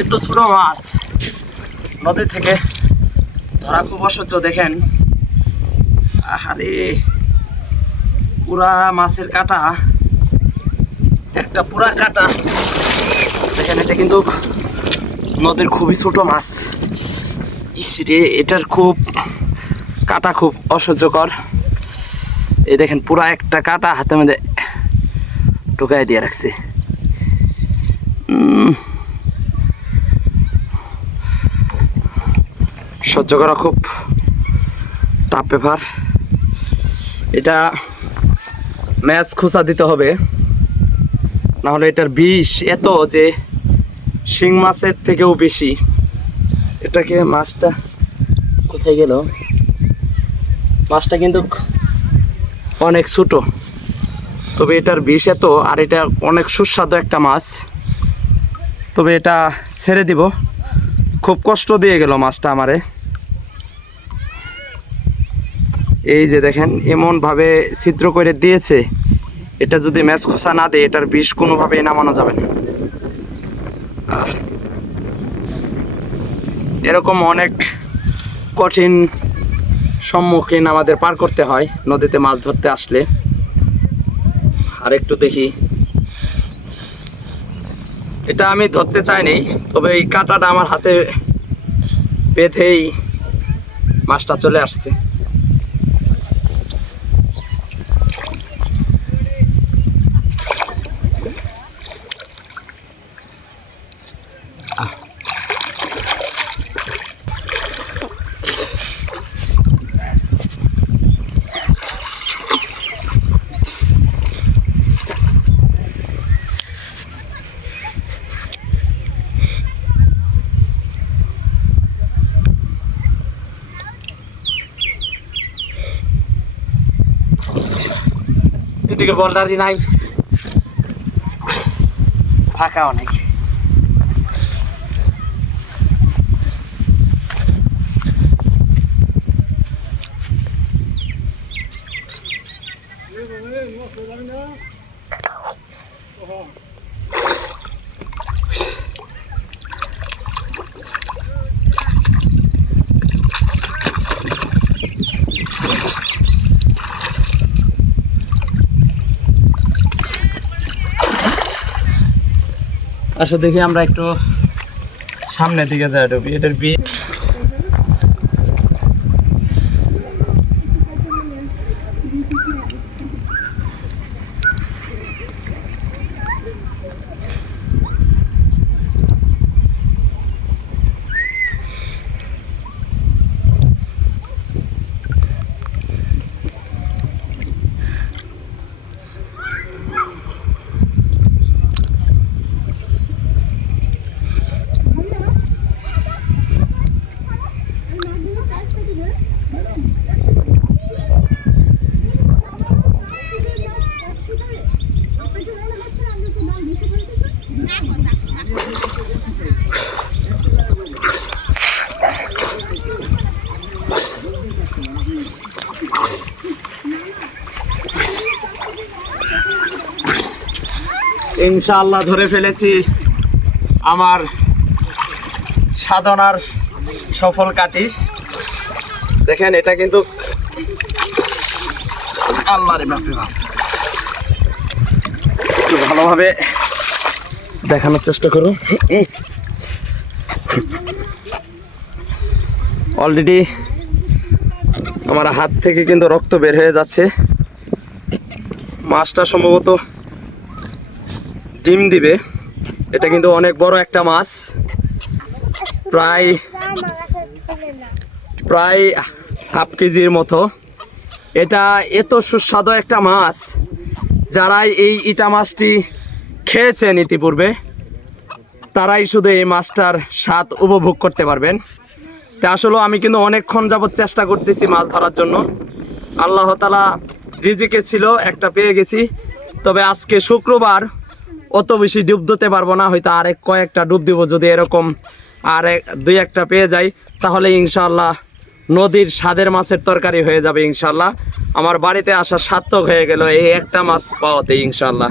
এত ছোট মাছ। নদী থেকে ধরা খুব অসহ্য, দেখেন। আরে পুরা মাছের কাটা, একটা পুরা কাটা। দেখেন, এটা কিন্তু নদীর খুবই ছোট মাছ। ইস রে, এটার খুব, কাটা খুব অসহ্যকর। এই দেখেন, পুরা একটা কাটা হাতের মধ্যে ঢুকাই দিয়ে রাখছে। সহ্য করা খুব টাফ পেপার এটা ম্যাচ খোঁচা দিতে হবে। নাহলে এটার বিষ এত যে শিং মাছের থেকেও বেশি। এটাকে মাছটা কোথায় গেল? মাছটা কিন্তু অনেক ছোট। তবে এটার বিষ এত আর এটা অনেক সুস্বাদু একটা মাছ। তবে এটা ছেড়ে দিব। খুব কষ্ট দিয়ে গেল মাছটা আমারে। এই যে দেখেন, এমনভাবে ছিদ্র করে দিয়েছে। এটা যদি ম্যাচ খোসা না দেয়, এটার বিষ কোনোভাবেই নামানো যাবে না। এরকম অনেক কঠিন সম্মুখীন আমাদের পার করতে হয়, নদীতে মাছ ধরতে আসলে। আর একটু দেখি। এটা আমি ধরতে চাইনি, তবে এই কাঁটাটা আমার হাতে বেঁধেই মাছটা চলে আসছে। এদিকে বলদারি নাই। ফাঁকা অনেক। আচ্ছা দেখি আমরা একটু সামনের দিকে যাই ডুবি। এটার বি ইনশাআল্লাহ ধরে ফেলেছি আমার সাধনার সফল কাটি দেখেন, এটা কিন্তু আল্লাহ ভালোভাবে দেখানোর চেষ্টা করো। অলরেডি আমার হাত থেকে কিন্তু রক্ত বের হয়ে যাচ্ছে। মাছটা সম্ভবত ডিম দিবে। এটা কিন্তু অনেক বড় একটা মাছ। প্রায় প্রায় হাফ কেজির মতো। এটা এত সুস্বাদু একটা মাছ। যারাই এই ইটা মাছটি খেয়েছেন ইতিপূর্বে, তারাই শুধু এই মাছটার স্বাদ উপভোগ করতে পারবেন। তা আসলে আমি কিন্তু অনেকক্ষণ যাবৎ চেষ্টা করতেছি মাছ ধরার জন্য। আল্লাহ তালা রিজিকে ছিল, একটা পেয়ে গেছি। তবে আজকে শুক্রবার, অত বেশি ডুব দিতে পারব না, হয়তো আরেক কয়েকটা ডুব দিব যদি এরকম আর দুই একটা পেয়ে যাই। তাহলে ইনশাল্লাহ নদীর স্বাদের মাছের তরকারি হয়ে যাবে ইনশাল্লাহ আমার বাড়িতে আসা সার্থক হয়ে গেল এই একটা মাছ পাওয়াতে ইনশাল্লাহ